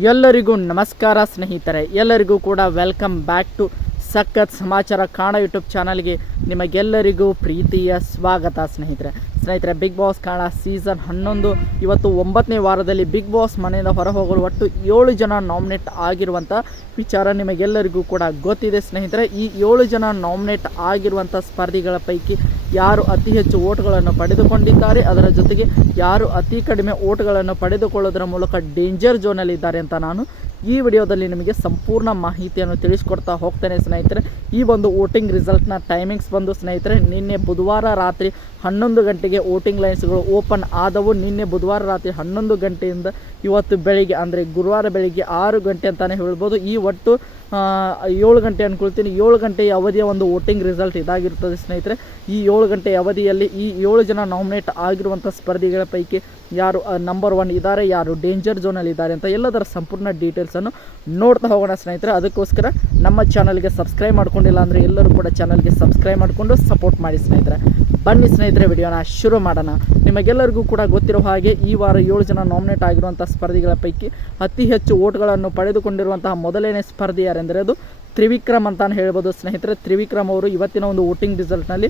ಎಲ್ಲರಿಗೂ ನಮಸ್ಕಾರ ಸ್ನೇಹಿತರೆ, ಎಲ್ಲರಿಗೂ ಕೂಡ ವೆಲ್ಕಮ್ ಬ್ಯಾಕ್ ಟು ಸಖತ್ ಸಮಾಚಾರ ಕಾಣ ಯೂಟ್ಯೂಬ್ ಚಾನಲ್ಗೆ ನಿಮಗೆಲ್ಲರಿಗೂ ಪ್ರೀತಿಯ ಸ್ವಾಗತ. ಸ್ನೇಹಿತರೆ ಬಿಗ್ ಬಾಸ್ ಕಾಣ ಸೀಸನ್ 11 ಇವತ್ತು 9ನೇ ವಾರದಲ್ಲಿ ಬಿಗ್ ಬಾಸ್ ಮನೆಯಿಂದ ಹೊರಹೋಗಲು ಒಟ್ಟು 7 ಜನ ನಾಮಿನೇಟ್ ಆಗಿರುವಂಥ ವಿಚಾರ ನಿಮಗೆಲ್ಲರಿಗೂ ಕೂಡ ಗೊತ್ತಿದೆ. ಸ್ನೇಹಿತರೆ, ಈ 7 ಜನ ನಾಮಿನೇಟ್ ಆಗಿರುವಂಥ ಸ್ಪರ್ಧಿಗಳ ಪೈಕಿ ಯಾರು ಅತಿ ಹೆಚ್ಚು ಓಟ್ಗಳನ್ನು ಪಡೆದುಕೊಂಡಿದ್ದಾರೆ, ಅದರ ಜೊತೆಗೆ ಯಾರು ಅತಿ ಕಡಿಮೆ ಓಟ್ಗಳನ್ನು ಪಡೆದುಕೊಳ್ಳೋದರ ಮೂಲಕ ಡೇಂಜರ್ ಝೋನಲ್ಲಿದ್ದಾರೆ ಅಂತ ನಾನು ಈ ವಿಡಿಯೋದಲ್ಲಿ ನಿಮಗೆ ಸಂಪೂರ್ಣ ಮಾಹಿತಿಯನ್ನು ತಿಳಿಸ್ಕೊಡ್ತಾ ಹೋಗ್ತೇನೆ. ಸ್ನೇಹಿತರೆ, ಈ ಒಂದು ವೋಟಿಂಗ್ ರಿಸಲ್ಟ್ನ ಟೈಮಿಂಗ್ಸ್ ಬಂದು ಸ್ನೇಹಿತರೆ ನಿನ್ನೆ ಬುಧವಾರ ರಾತ್ರಿ 11 ಗಂಟೆಗೆ ವೋಟಿಂಗ್ ಲೈನ್ಸ್ಗಳು ಓಪನ್ ಆದವು. ನಿನ್ನೆ ಬುಧವಾರ ರಾತ್ರಿ 11 ಗಂಟೆಯಿಂದ ಇವತ್ತು ಬೆಳಿಗ್ಗೆ ಅಂದರೆ ಗುರುವಾರ ಬೆಳಿಗ್ಗೆ 6 ಗಂಟೆ ಅಂತಲೇ ಹೇಳ್ಬೋದು. ಈ ಒಟ್ಟು 7 ಗಂಟೆ ಅಂದ್ಕೊಳ್ತೀನಿ, 7 ಗಂಟೆಯ ಅವಧಿಯ ಒಂದು ವೋಟಿಂಗ್ ರಿಸಲ್ಟ್ ಇದಾಗಿರ್ತದೆ. ಸ್ನೇಹಿತರೆ, ಈ 7 ಗಂಟೆಯ ಅವಧಿಯಲ್ಲಿ ಈ 7 ಜನ ನಾಮಿನೇಟ್ ಆಗಿರುವಂಥ ಸ್ಪರ್ಧಿಗಳ ಪೈಕಿ ಯಾರು ನಂಬರ್ 1 ಇದ್ದಾರೆ, ಯಾರು ಡೇಂಜರ್ ಝೋನಲ್ಲಿ ಇದ್ದಾರೆ ಅಂತ ಎಲ್ಲದರ ಸಂಪೂರ್ಣ ಡೀಟೇಲ್ಸನ್ನು ನೋಡ್ತಾ ಹೋಗೋಣ. ಸ್ನೇಹಿತರೆ, ಅದಕ್ಕೋಸ್ಕರ ನಮ್ಮ ಚಾನಲ್ಗೆ ಸಬ್ಸ್ಕ್ರೈಬ್ ಮಾಡ್ಕೊಂಡಿಲ್ಲ ಅಂದರೆ ಎಲ್ಲರೂ ಕೂಡ ಚಾನಲ್ಗೆ ಸಬ್ಸ್ಕ್ರೈಬ್ ಮಾಡಿಕೊಂಡು ಸಪೋರ್ಟ್ ಮಾಡಿ. ಸ್ನೇಹಿತರೆ, ಬನ್ನಿ ಸ್ನೇಹಿತರೆ ವಿಡಿಯೋನ ಶುರು ಮಾಡೋಣ. ನಿಮಗೆಲ್ಲರಿಗೂ ಕೂಡ ಗೊತ್ತಿರೋ ಹಾಗೆ ಈ ವಾರ 7 ಜನ ನಾಮಿನೇಟ್ ಆಗಿರುವಂಥ ಸ್ಪರ್ಧಿಗಳ ಪೈಕಿ ಅತಿ ಹೆಚ್ಚು ಓಟ್ಗಳನ್ನು ಪಡೆದುಕೊಂಡಿರುವಂತಹ ಮೊದಲನೇ ಸ್ಪರ್ಧಿ ಯಾರೆಂದರೆ ಅದು ತ್ರಿವಿಕ್ರಮ್ ಅಂತಾನು ಹೇಳ್ಬೋದು. ಸ್ನೇಹಿತರೆ, ತ್ರಿವಿಕ್ರಮ್ ಅವರು ಇವತ್ತಿನ ಒಂದು ವೋಟಿಂಗ್ ರಿಸಲ್ಟ್ನಲ್ಲಿ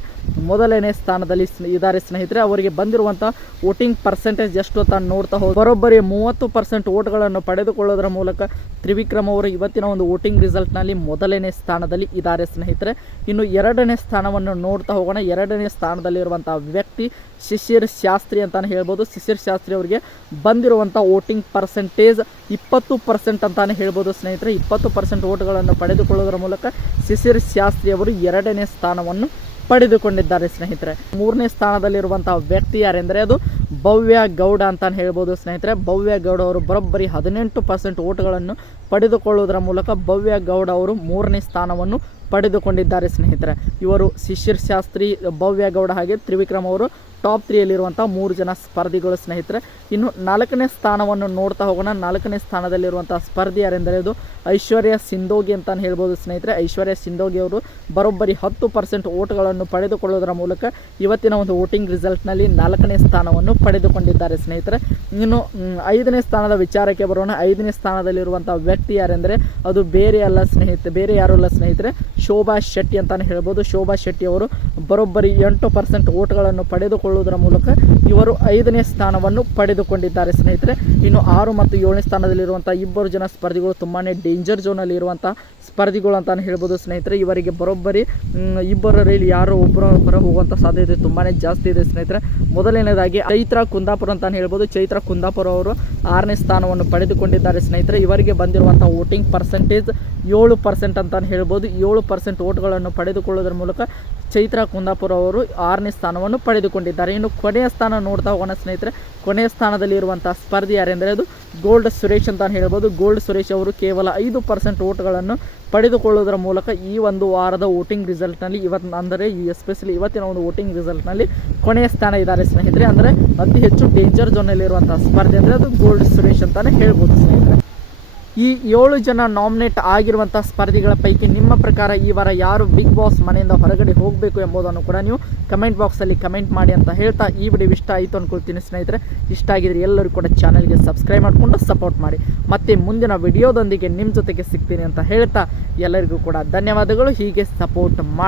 ಮೊದಲನೇ ಸ್ಥಾನದಲ್ಲಿ ಇದ್ದಾರೆ. ಸ್ನೇಹಿತರೆ, ಅವರಿಗೆ ಬಂದಿರುವಂಥ ವೋಟಿಂಗ್ ಪರ್ಸೆಂಟೇಜ್ ಎಷ್ಟು ಅಂತ ನೋಡ್ತಾ ಹೋಗಿ ಬರೋಬ್ಬರಿ 30% ಓಟ್ಗಳನ್ನು ಪಡೆದುಕೊಳ್ಳೋದರ ಮೂಲಕ ತ್ರಿವಿಕ್ರಮ್ ಅವರು ಇವತ್ತಿನ ಒಂದು ವೋಟಿಂಗ್ ರಿಸಲ್ಟ್ನಲ್ಲಿ ಮೊದಲನೇ ಸ್ಥಾನದಲ್ಲಿ ಇದ್ದಾರೆ. ಸ್ನೇಹಿತರೆ, ಇನ್ನು ಎರಡನೇ ಸ್ಥಾನವನ್ನು ನೋಡ್ತಾ ಹೋಗೋಣ. ಎರಡನೇ ಸ್ಥಾನದಲ್ಲಿರುವಂಥ ವ್ಯಕ್ತಿ ಶಿಶಿರ್ ಶಾಸ್ತ್ರಿ ಅಂತಾನು ಹೇಳ್ಬೋದು. ಶಿಶಿರ್ ಶಾಸ್ತ್ರಿ ಅವರಿಗೆ ಬಂದಿರುವಂಥ ವೋಟಿಂಗ್ ಪರ್ಸೆಂಟೇಜ್ 20% ಅಂತಾನೆ ಹೇಳ್ಬೋದು. ಸ್ನೇಹಿತರೆ, 20% ಓಟ್ಗಳನ್ನು ಪಡೆದುಕೊಳ್ಳೋದರ ಮೂಲಕ ಶಿಶಿರ್ ಶಾಸ್ತ್ರಿ ಅವರು ಎರಡನೇ ಸ್ಥಾನವನ್ನು ಪಡೆದುಕೊಂಡಿದ್ದಾರೆ. ಸ್ನೇಹಿತರೆ, ಮೂರನೇ ಸ್ಥಾನದಲ್ಲಿರುವಂತಹ ವ್ಯಕ್ತಿ ಯಾರೆಂದರೆ ಅದು ಭವ್ಯ ಗೌಡ ಅಂತಾನು ಹೇಳ್ಬೋದು. ಸ್ನೇಹಿತರೆ, ಭವ್ಯ ಗೌಡ ಅವರು ಬರೋಬ್ಬರಿ 18% ಓಟ್ಗಳನ್ನು ಪಡೆದುಕೊಳ್ಳುವುದರ ಮೂಲಕ ಭವ್ಯ ಗೌಡ ಅವರು ಮೂರನೇ ಸ್ಥಾನವನ್ನು ಪಡೆದುಕೊಂಡಿದ್ದಾರೆ. ಸ್ನೇಹಿತರೆ, ಇವರು ಶಿಶಿರ್ ಶಾಸ್ತ್ರಿ, ಭವ್ಯ ಗೌಡ ಹಾಗೆ ತ್ರಿವಿಕ್ರಮ್ ಅವರು ಟಾಪ್ 3ಯಲ್ಲಿರುವಂಥ 3 ಜನ ಸ್ಪರ್ಧಿಗಳು. ಸ್ನೇಹಿತರೆ, ಇನ್ನು 4ನೇ ಸ್ಥಾನವನ್ನು ನೋಡ್ತಾ ಹೋಗೋಣ. 4ನೇ ಸ್ಥಾನದಲ್ಲಿರುವಂಥ ಸ್ಪರ್ಧಿ ಯಾರೆಂದರೆ ಅದು ಐಶ್ವರ್ಯ ಸಿಂಧೋಗಿ ಅಂತಾನು ಹೇಳ್ಬೋದು. ಸ್ನೇಹಿತರೆ, ಐಶ್ವರ್ಯ ಸಿಂಧೋಗಿ ಅವರು ಬರೋಬ್ಬರಿ 10% ಓಟ್ಗಳನ್ನು ಪಡೆದುಕೊಳ್ಳೋದರ ಮೂಲಕ ಇವತ್ತಿನ ಒಂದು ವೋಟಿಂಗ್ ರಿಸಲ್ಟ್ನಲ್ಲಿ 4ನೇ ಸ್ಥಾನವನ್ನು ಪಡೆದುಕೊಂಡಿದ್ದಾರೆ. ಸ್ನೇಹಿತರೆ, ಇನ್ನು 5ನೇ ಸ್ಥಾನದ ವಿಚಾರಕ್ಕೆ ಬರೋಣ. 5ನೇ ಸ್ಥಾನದಲ್ಲಿರುವಂಥ ವ್ಯಕ್ತಿ ಯಾರೆಂದರೆ ಅದು ಬೇರೆ ಯಾರು ಅಲ್ಲ ಸ್ನೇಹಿತರೆ, ಶೋಭಾ ಶೆಟ್ಟಿ ಅಂತಾನು ಹೇಳ್ಬೋದು. ಶೋಭಾ ಶೆಟ್ಟಿ ಅವರು ಬರೋಬ್ಬರಿ 8% ಓಟ್ಗಳನ್ನು ಪಡೆದುಕೊಳ್ಳುವುದರ ಮೂಲಕ ಇವರು 5ನೇ ಸ್ಥಾನವನ್ನು ಪಡೆದುಕೊಂಡಿದ್ದಾರೆ. ಸ್ನೇಹಿತರೆ, ಇನ್ನು 6 ಮತ್ತು 7ನೇ ಸ್ಥಾನದಲ್ಲಿರುವಂಥ 2 ಜನ ಸ್ಪರ್ಧಿಗಳು ತುಂಬಾ ಡೇಂಜರ್ ಝೋನಲ್ಲಿ ಇರುವಂಥ ಸ್ಪರ್ಧಿಗಳು ಅಂತಾನು ಹೇಳ್ಬೋದು. ಸ್ನೇಹಿತರೆ, ಇವರಿಗೆ ಬರೋಬ್ಬರಿ ಇಬ್ಬರಲ್ಲಿ ಯಾರೋ ಒಬ್ಬರು ಹೊರ ಹೋಗುವಂಥ ಸಾಧ್ಯತೆ ತುಂಬಾ ಜಾಸ್ತಿ ಇದೆ. ಸ್ನೇಹಿತರೆ, ಮೊದಲನೇದಾಗಿ ಚೈತ್ರ ಕುಂದಾಪುರ ಅಂತಾನು ಹೇಳ್ಬೋದು. ಚೈತ್ರ ಕುಂದಾಪುರ ಅವರು 6ನೇ ಸ್ಥಾನವನ್ನು ಪಡೆದುಕೊಂಡಿದ್ದಾರೆ. ಸ್ನೇಹಿತರೆ, ಇವರಿಗೆ ಬಂದಿರುವಂಥ ವೋಟಿಂಗ್ ಪರ್ಸೆಂಟೇಜ್ 7% ಅಂತಾನು ಹೇಳ್ಬೋದು. 7% ಓಟ್ಗಳನ್ನು ಪಡೆದುಕೊಳ್ಳೋದ್ರ ಮೂಲಕ ಚೈತ್ರ ಕುಂದಾಪುರ ಅವರು 6ನೇ ಸ್ಥಾನವನ್ನು ಪಡೆದುಕೊಂಡಿದ್ದಾರೆ. ಇನ್ನು ಕೊನೆಯ ಸ್ಥಾನ ನೋಡ್ತಾ ಹೋಗೋಣ. ಸ್ನೇಹಿತರೆ, ಕೊನೆಯ ಸ್ಥಾನದಲ್ಲಿ ಇರುವಂಥ ಸ್ಪರ್ಧಿ ಯಾರೆಂದರೆ ಅದು ಗೋಲ್ಡ್ ಸುರೇಶ್ ಅಂತಾನು ಹೇಳ್ಬೋದು. ಗೋಲ್ಡ್ ಸುರೇಶ್ ಅವರು ಕೇವಲ 5% ಓಟ್ಗಳನ್ನು ಪಡೆದುಕೊಳ್ಳೋದರ ಮೂಲಕ ಈ ಒಂದು ವಾರದ ವೋಟಿಂಗ್ ರಿಸಲ್ಟ್ನಲ್ಲಿ ಎಸ್ಪೆಷಲಿ ಇವತ್ತಿನ ಒಂದು ವೋಟಿಂಗ್ ರಿಸಲ್ಟ್ನಲ್ಲಿ ಕೊನೆಯ ಸ್ಥಾನ ಇದ್ದಾರೆ. ಸ್ನೇಹಿತರೆ, ಅಂದರೆ ಅತಿ ಹೆಚ್ಚು ಡೇಂಜರ್ ಝೋನಲ್ಲಿರುವಂಥ ಸ್ಪರ್ಧೆ ಅಂದರೆ ಅದು ಗೋಲ್ಡ್ ಸುರೇಶ್ ಅಂತಾನೆ ಹೇಳ್ಬೋದು. ಸ್ನೇಹಿತರೆ, ಈ 7 ಜನ ನಾಮಿನೇಟ್ ಆಗಿರುವಂಥ ಸ್ಪರ್ಧಿಗಳ ಪೈಕಿ ನಿಮ್ಮ ಪ್ರಕಾರ ಈ ವಾರ ಯಾರು ಬಿಗ್ ಬಾಸ್ ಮನೆಯಿಂದ ಹೊರಗಡೆ ಹೋಗಬೇಕು ಎಂಬುದನ್ನು ಕೂಡ ನೀವು ಕಮೆಂಟ್ ಬಾಕ್ಸಲ್ಲಿ ಕಮೆಂಟ್ ಮಾಡಿ ಅಂತ ಹೇಳ್ತಾ ಈ ವಿಡಿಯೋ ಇಷ್ಟ ಆಯಿತು ಅಂದ್ಕೊಳ್ತೀನಿ. ಸ್ನೇಹಿತರೆ, ಇಷ್ಟ ಆಗಿದ್ರೆ ಎಲ್ಲರೂ ಕೂಡ ಚಾನಲ್ಗೆ ಸಬ್ಸ್ಕ್ರೈಬ್ ಮಾಡಿಕೊಂಡು ಸಪೋರ್ಟ್ ಮಾಡಿ. ಮತ್ತೆ ಮುಂದಿನ ವಿಡಿಯೋದೊಂದಿಗೆ ನಿಮ್ಮ ಜೊತೆಗೆ ಸಿಗ್ತೀನಿ ಅಂತ ಹೇಳ್ತಾ ಎಲ್ಲರಿಗೂ ಕೂಡ ಧನ್ಯವಾದಗಳು. ಹೀಗೆ ಸಪೋರ್ಟ್ ಮಾಡಿ.